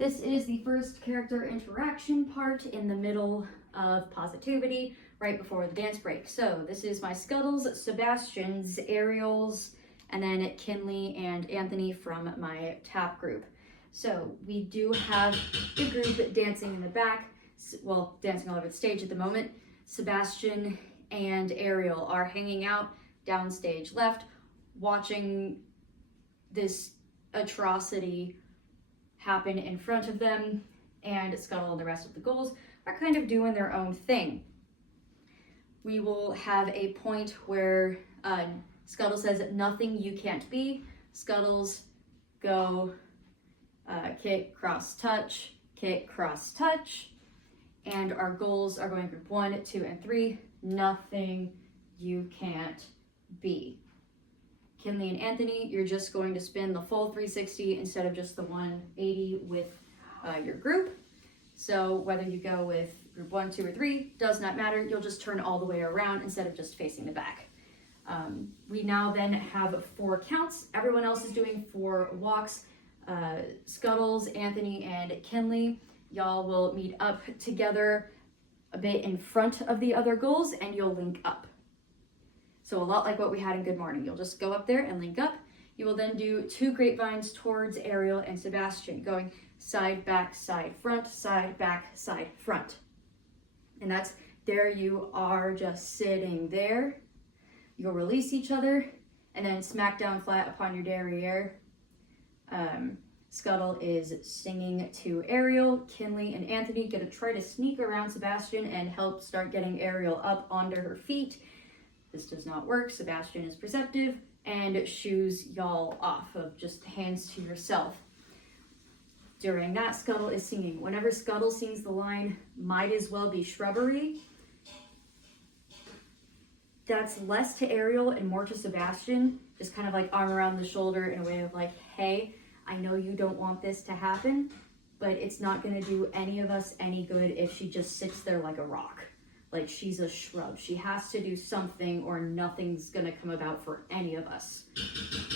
This is the first character interaction part in the middle of positivity, right before the dance break. So this is my Scuttles, Sebastian's, Ariel's, and then Kinley and Anthony from my tap group. So we do have the group dancing in the back, well, dancing all over the stage at the moment. Sebastian and Ariel are hanging out downstage left, watching this atrocity happen in front of them, and Scuttle and the rest of the ghouls are kind of doing their own thing. We will have a point where Scuttle says, "Nothing you can't be." Scuttles go kick, cross, touch, kick, cross, touch, and our ghouls are going group 1, 2, and 3. Nothing you can't be. Kinley and Anthony, you're just going to spin the full 360 instead of just the 180 with your group. So whether you go with group 1, 2, or 3, does not matter. You'll just turn all the way around instead of just facing the back. We now then have 4 counts. Everyone else is doing 4 walks. Scuttles, Anthony, and Kinley, y'all will meet up together a bit in front of the other ghouls, and you'll link up. So a lot like what we had in Good Morning. You'll just go up there and link up. You will then do 2 grapevines towards Ariel and Sebastian, going side, back, side, front, side, back, side, front. And that's, there you are just sitting there. You'll release each other and then smack down flat upon your derriere. Scuttle is singing to Ariel. Kinley and Anthony gonna try to sneak around Sebastian and help start getting Ariel up onto her feet. This does not work. Sebastian is perceptive and shoos y'all off of just hands to yourself. During that, Scuttle is singing. Whenever Scuttle sings the line, "Might as well be shrubbery," that's less to Ariel and more to Sebastian, just kind of like arm around the shoulder in a way of like, hey, I know you don't want this to happen, but it's not gonna do any of us any good if she just sits there like a rock. Like she's a shrub. She has to do something or nothing's gonna come about for any of us.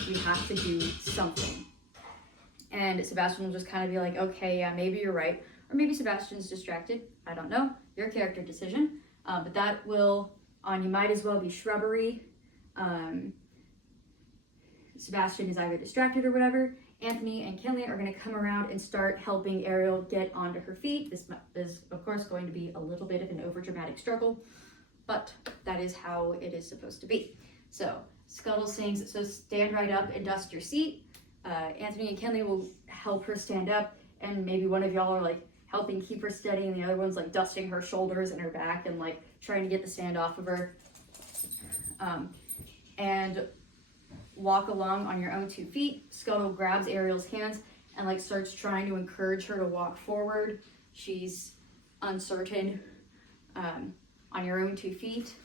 We have to do something. And Sebastian will just kind of be like, okay, yeah, maybe you're right. Or maybe Sebastian's distracted. I don't know. Your character decision. But that will, on You Might As Well Be Shrubbery, Sebastian is either distracted or whatever. Anthony and Kinley are going to come around and start helping Ariel get onto her feet. This is, of course, going to be a little bit of an overdramatic struggle, but that is how it is supposed to be. So Scuttle sings, "So stand right up and dust your seat." Anthony and Kinley will help her stand up, and maybe one of y'all are like helping keep her steady, and the other one's like dusting her shoulders and her back and like trying to get the stand off of her. And walk along on your own 2 feet. Scuttle grabs Ariel's hands and like starts trying to encourage her to walk forward. She's uncertain. On your own 2 feet,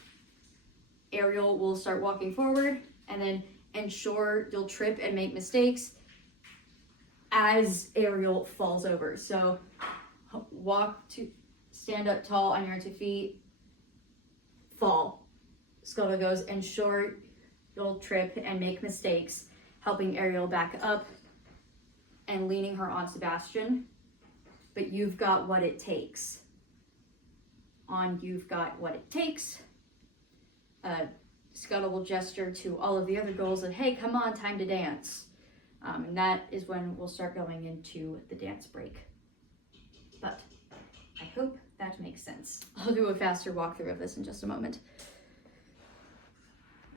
Ariel will start walking forward, and then ensure you'll trip and make mistakes as Ariel falls over. So stand up tall on your own 2 feet, fall. Scuttle goes, ensure you'll trip and make mistakes, helping Ariel back up and leaning her on Sebastian. But you've got what it takes. On You've Got What It Takes, Scuttle will gesture to all of the other ghouls that, hey, come on, time to dance. And that is when we'll start going into the dance break. But I hope that makes sense. I'll do a faster walkthrough of this in just a moment.